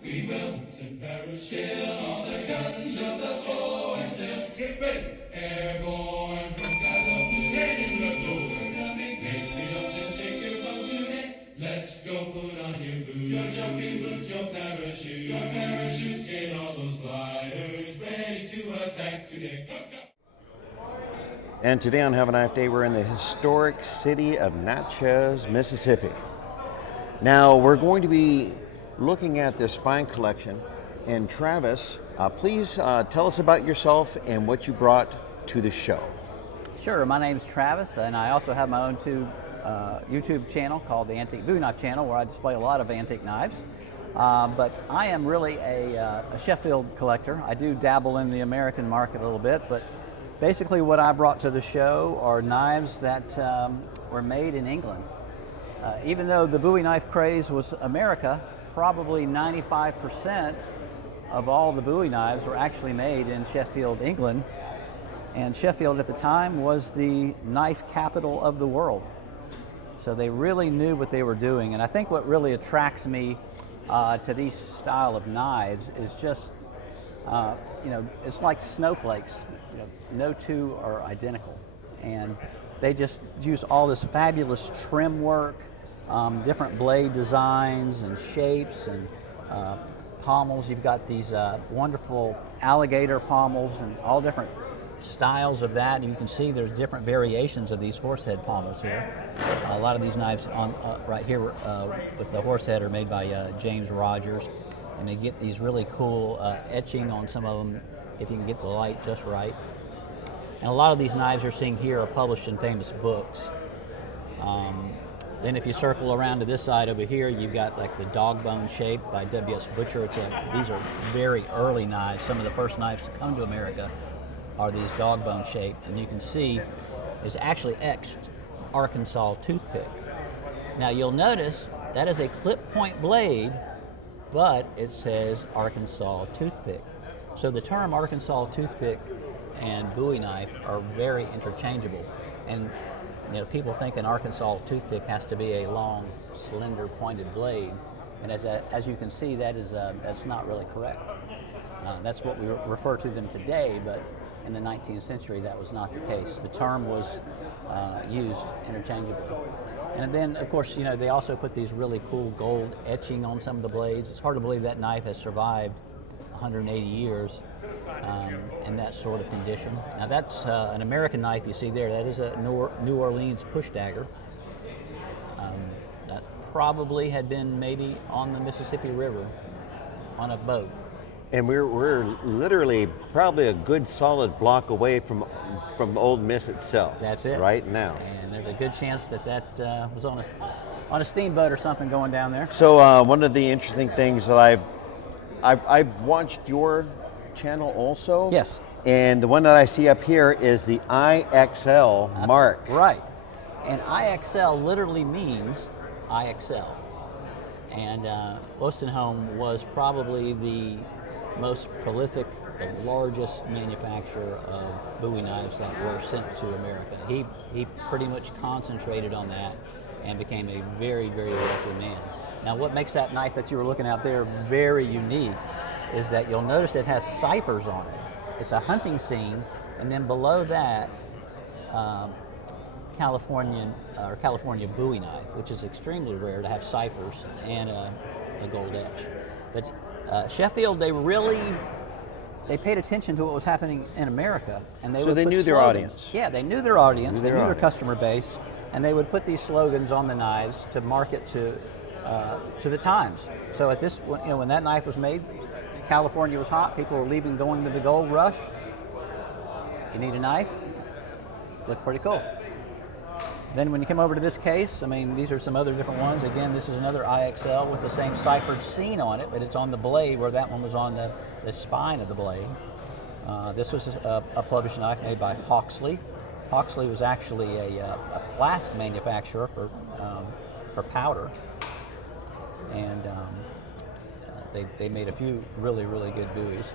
We will to parachute all the guns of the force. Get ready, airborne from skies of blue. Ready, we're going, coming. Make the jumps and take your boats today. Let's go, put on your boots, your jumping boots, your parachutes, get all those gliders ready to attack today. And today on Have a Knife Day, we're in the historic city of Natchez, Mississippi. Now, we're going to be looking at this fine collection. And Travis, please tell us about yourself and what you brought to the show. Sure, my name's Travis, and I also have my own YouTube channel called the Antique Bowie Knife Channel, where I display a lot of antique knives. But I am really a Sheffield collector. I do dabble in the American market a little bit, but basically what I brought to the show are knives that were made in England. Even though the Bowie knife craze was America, probably 95% of all the Bowie knives were actually made in Sheffield, England. And Sheffield at the time was the knife capital of the world. So they really knew what they were doing. And I think what really attracts me to these style of knives is just, it's like snowflakes. No two are identical. And they just use all this fabulous trim work, different blade designs and shapes and pommels. You've got these wonderful alligator pommels and all different styles of that. And you can see there's different variations of these horsehead pommels here. A lot of these knives on right here with the horsehead are made by James Rogers, and they get these really cool etching on some of them if you can get the light just right. And a lot of these knives you're seeing here are published in famous books. Then if you circle around to this side over here, you've got like the dog bone shape by W.S. Butcher. These are very early knives. Some of the first knives to come to America are these dog bone shape, and you can see is actually etched Arkansas toothpick. Now you'll notice that is a clip point blade, but it says Arkansas toothpick. So the term Arkansas toothpick and Bowie knife are very interchangeable. And people think an Arkansas toothpick has to be a long, slender, pointed blade, and as you can see, that's not really correct. That's what we refer to them today, but in the 19th century, that was not the case. The term was used interchangeably. And then, of course, they also put these really cool gold etching on some of the blades. It's hard to believe that knife has survived 180 years in that sort of condition. Now that's an American knife you see there. That is a New Orleans push dagger. That probably had been maybe on the Mississippi River on a boat. And we're literally probably a good solid block away from Old Miss itself. That's it. Right now. And there's a good chance that was on a steamboat or something going down there. So one of the interesting things that I've watched your channel also. Yes. And the one that I see up here is the IXL mark. Right. And IXL literally means IXL. And Wolstenholme was probably the most prolific, the largest manufacturer of Bowie knives that were sent to America. He pretty much concentrated on that and became a very, very wealthy man. Now what makes that knife that you were looking at there very unique is that you'll notice it has ciphers on it. It's a hunting scene, and then below that, California Bowie knife, which is extremely rare to have ciphers and a gold etch. But Sheffield, they paid attention to what was happening in America, and they knew their audience. Yeah, they knew their audience. They knew their customer base, and they would put these slogans on the knives to market to the times. So at this, when that knife was made, California was hot. People were leaving, going to the gold rush. You need a knife? Look pretty cool. Then when you come over to this case, these are some other different ones. Again, this is another IXL with the same ciphered scene on it, but it's on the blade where that one was on the spine of the blade. This was a published knife made by Hawksley. Hawksley was actually a flask manufacturer for powder. And they made a few really, really good Bowies.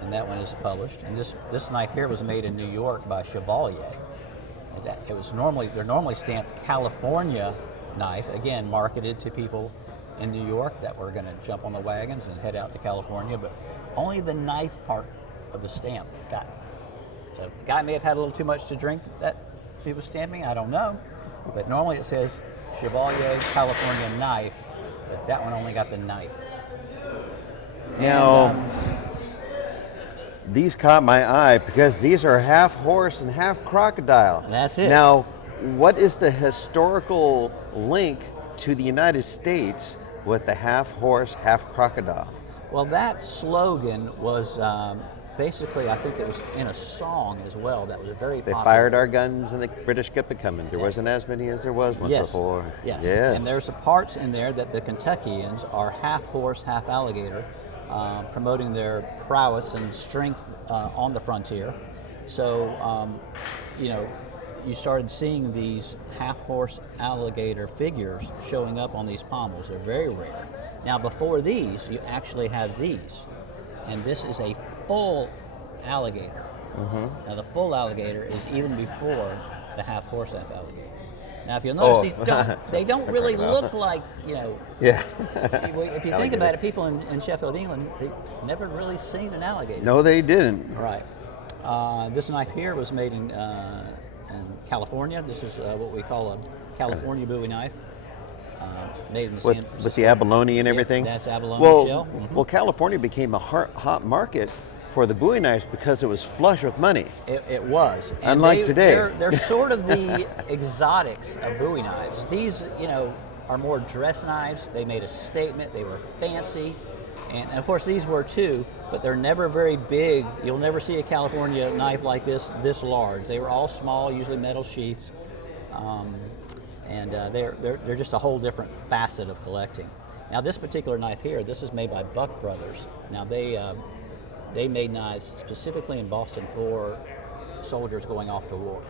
And that one is published. And this knife here was made in New York by Chevalier. They're normally stamped California knife, again marketed to people in New York that were going to jump on the wagons and head out to California, but only the knife part of the stamp got. So the guy may have had a little too much to drink that he was stamping, I don't know. But normally it says Chevalier California Knife, but that one only got the knife. Now, And, these caught my eye because these are half horse and half crocodile. That's it. Now, what is the historical link to the United States with the half horse, half crocodile? well, that slogan was basically, I think it was in a song as well that was very They popular. fired our guns and the British kept it coming. There wasn't as many as there was once Yes. before. Yes. Yeah. And there's the parts in there that the Kentuckians are half horse, half alligator, promoting their prowess and strength on the frontier. So, you started seeing these half horse alligator figures showing up on these pommels. They're very rare. Now, before these, you actually have these. And this is a full alligator. Now, the full alligator is even before the half horse, half alligator. Now, if you'll notice, they don't really look like, Yeah. if you think about it, people in Sheffield, England, they've never really seen an alligator. No, they didn't. Right. This knife here was made in California. This is what we call a California Bowie knife. Made in the San Francisco. With the abalone and everything? That's abalone well, shell. Well, California became a hot market for the Bowie knives because it was flush with money. It was. And Unlike today. They're sort of the exotics of Bowie knives. These, are more dress knives. They made a statement. They were fancy. And of course these were too, but they're never very big. You'll never see a California knife like this large. They were all small, usually metal sheaths. And they're just a whole different facet of collecting. Now this particular knife here, this is made by Buck Brothers. Now they made knives specifically in Boston for soldiers going off to war.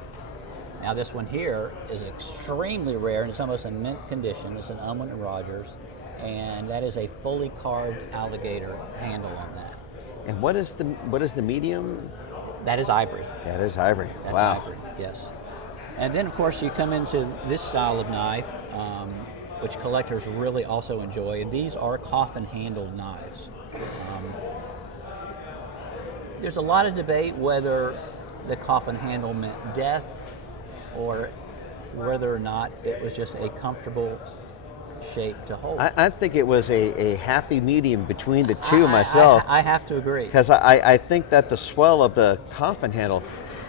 Now this one here is extremely rare and it's almost in mint condition. It's an Unwin & Rogers, and that is a fully carved alligator handle on that. And what is the medium? That is ivory. That is ivory. That's wow. ivory, yes. And then of course you come into this style of knife, which collectors really also enjoy, and these are coffin handled knives. There's a lot of debate whether the coffin handle meant death or whether or not it was just a comfortable shape to hold. I think it was a happy medium between the two myself. I have to agree. Because I think that the swell of the coffin handle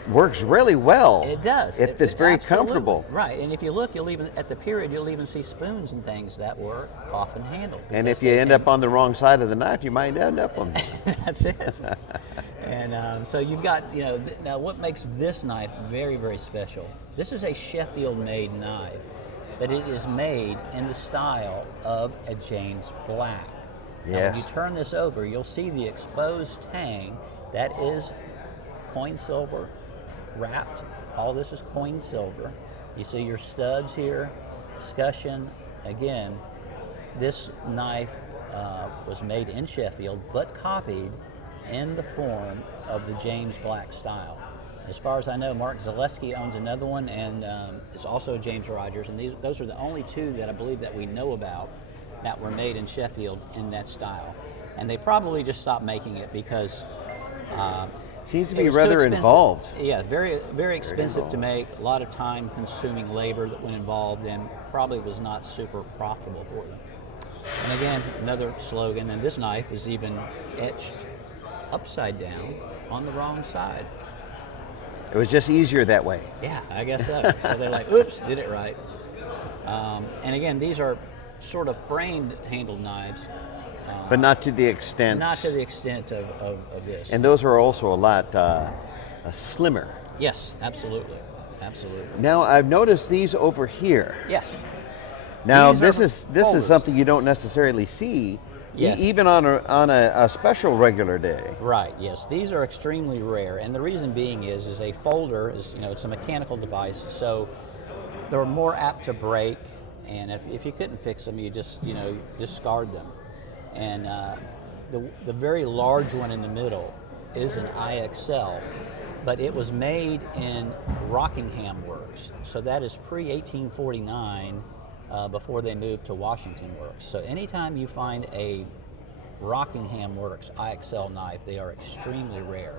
works really well. It does. It's very absolutely. comfortable. Right, and if you look, you'll even, at the period, you'll even see spoons and things that were coffin handled. And if you end up on the wrong side of the knife, you might end up on. That's it. And so you've got, now what makes this knife very, very special, this is a Sheffield-made knife, but it is made in the style of a James Black. Now, Yes. when you turn this over, you'll see the exposed tang. That is coin silver wrapped. All this is coin silver. You see your studs here, escutcheon. Again, this knife was made in Sheffield, but copied in the form of the James Black style. As far as I know, Mark Zaleski owns another one, and it's also James Rogers, and those are the only two that I believe that we know about that were made in Sheffield in that style. And they probably just stopped making it because Seems to it be was too rather expensive. involved. Yeah, very, very expensive to involved. make, a lot of time-consuming labor that went involved, and probably was not super profitable for them. And again, another slogan, and this knife is even etched upside down on the wrong side. It was just easier that way. Yeah, I guess so. So they're like, oops, did it right. And again, these are sort of framed handled knives. But not to the extent. Not to the extent of this. And those are also a lot slimmer. Yes, absolutely. Absolutely. Now I've noticed these over here. Yes. Now These this are is folders. something you don't necessarily see, Yes. even on a special regular day. Right, yes. These are extremely rare, and the reason being is a folder is, it's a mechanical device, so they're more apt to break, and if you couldn't fix them, you just, discard them. And the very large one in the middle is an IXL, but it was made in Rockingham Works, so that is pre-1849, before they moved to Washington Works. So anytime you find a Rockingham Works IXL knife, they are extremely rare,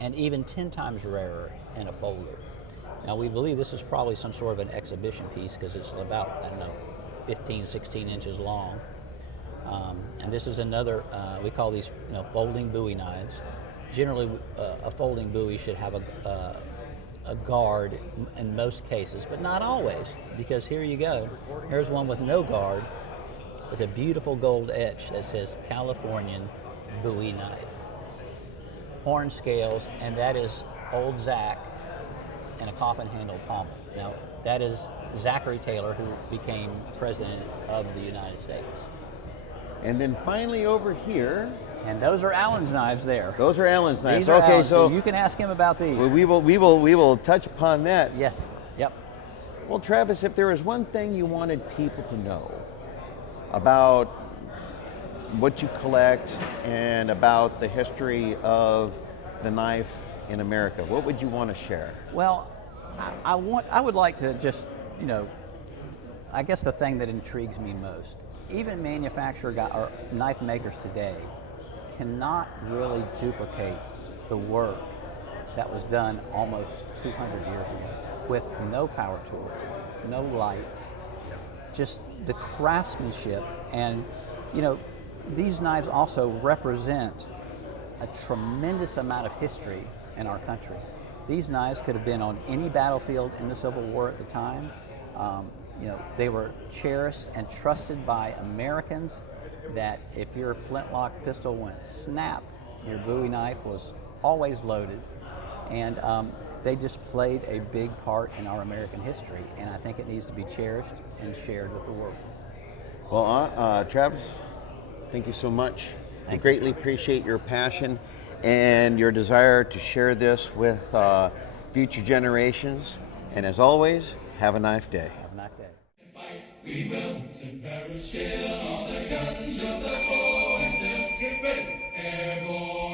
and even 10 times rarer in a folder. Now we believe this is probably some sort of an exhibition piece because it's about, I don't know, 15, 16 inches long. And this is another, we call these folding Bowie knives. Generally, a folding Bowie should have a guard in most cases, but not always, because here you go. Here's one with no guard, with a beautiful gold etch that says Californian Bowie knife. Horn scales, and that is old Zach and a coffin handle pommel. Now, that is Zachary Taylor, who became president of the United States. And then finally over here, And those are Allen's knives there. those are Allen's knives. These are Okay, Allen's, so you can ask him about these. we will touch upon that. Yes. Yep. Well, Travis, if there was one thing you wanted people to know about what you collect and about the history of the knife in America, what would you want to share? Well, I would like to just, I guess the thing that intrigues me most, even or knife makers today cannot really duplicate the work that was done almost 200 years ago with no power tools, no lights, just the craftsmanship. And, these knives also represent a tremendous amount of history in our country. These knives could have been on any battlefield in the Civil War at the time. They were cherished and trusted by Americans, that if your flintlock pistol went snap, your Bowie knife was always loaded. And they just played a big part in our American history, and I think it needs to be cherished and shared with the world. Well, Travis, thank you so much. We greatly appreciate your passion and your desire to share this with future generations. And as always, have a knife day. Have a nice day. We will perish all the guns of the forces. Get ready, airborne.